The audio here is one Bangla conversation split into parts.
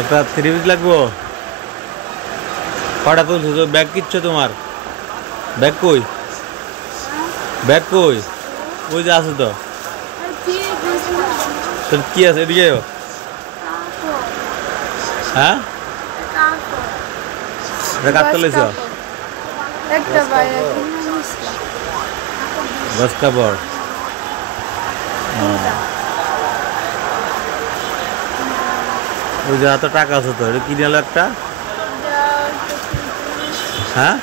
একটা 3 পিস লাগবো। কটা তুলছো তো? ব্যাগ কিচ্ছু তোমার? ব্যাগ কই? ব্যাগ কই? ওই যে আছে তো। তোর কি আছে এদিকে? হ্যাঁ, এটা কাটতে লইছ? বস কাপড়। ওই যে এত টাকা আছে তো, এটা কিনে এলো একটা। হ্যাঁ,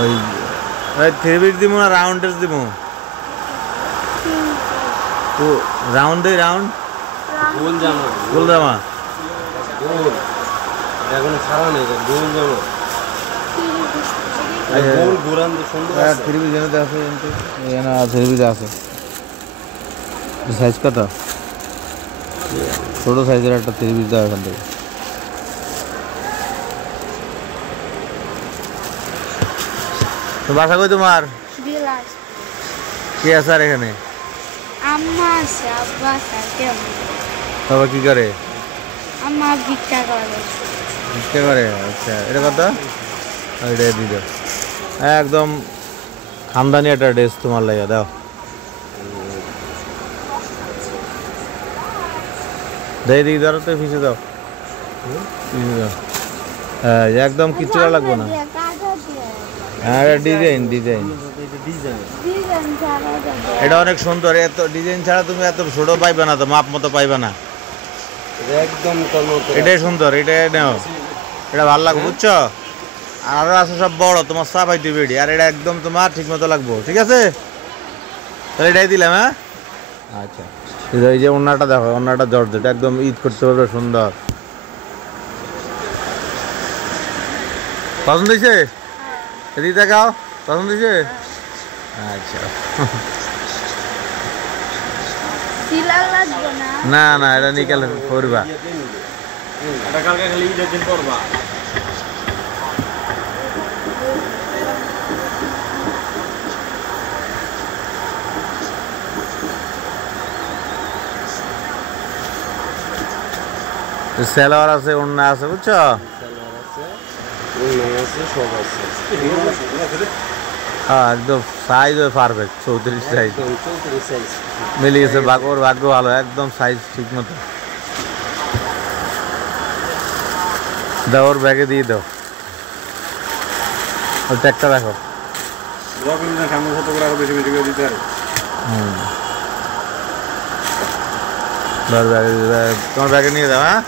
ওই 3 পিস দিব না রাউন্ড ড্রেস দিব? রাউন্ড দেই, রাউন্ড গোল জামা। গোল জামা। গোল এখন ছাড়া নেই, গোল জামা। গোল গোরান সুন্দর আছে। 3 পিস জানাতে আছে কিন্তু এখানে 3 পিস আছে। সাইজ কত? ছোট সাইজের একটা 3 পিস দাও এখান থেকে। তো বাসা কই তোমার? কে আছে আর এখানে? আম্মা আছে, আব্বা আছে, কেমন? বাবা কি করে? আম্মা ভিক্ষা করে। ভিক্ষা করে? আচ্ছা, এটা কত? এটা দিয়ে দাও। একদম খানদানি একটা ড্রেস তোমার লাগে, দাও। দেই দিই, ধরো তো, পিছিয়ে দাও। হ্যাঁ, একদম কিচ্ছু করা লাগবে না। হ্যাঁ, ডিজাইন ডিজাইন এটা অনেক সুন্দর। এত ডিজাইন ছাড়া তুমি এত ছোট পাইবে না, তো মাপ মতো পাইবে না। একদম এটাই সুন্দর, এটাই নাও। এটা ভালো লাগবে, বুঝছো? আরো আছে সব বড়, তোমার সাফ আইতে বেডি। আর এটা একদম তোমার ঠিক মতো লাগবো, ঠিক আছে? তাহলে এটাই দিলাম। হ্যাঁ, আচ্ছা। এই যে ওড়নাটা দেখো, ওড়নাটা জর্জেট, একদম ঈদ করতে পারবে, সুন্দর। পছন্দ হয়েছে? এদিকে দেখাও, পছন্দ হয়েছে? আচ্ছা। না না, এটা নিকাল করবা। সেলোয়ার আছে, ওড়না আছে, বুঝছো? হ্যাঁ, একদম সাইজ পারফেক্ট, 34 সাইজ মিলে গেছে। ওর ভাগ্য ভালো, একদম সাইজ ঠিক মতো। দাও, ওর ব্যাগে দিয়ে দাও। ওর ট্যাগটা দেখো। তোমার ব্যাগে নিয়ে যাও। হ্যাঁ।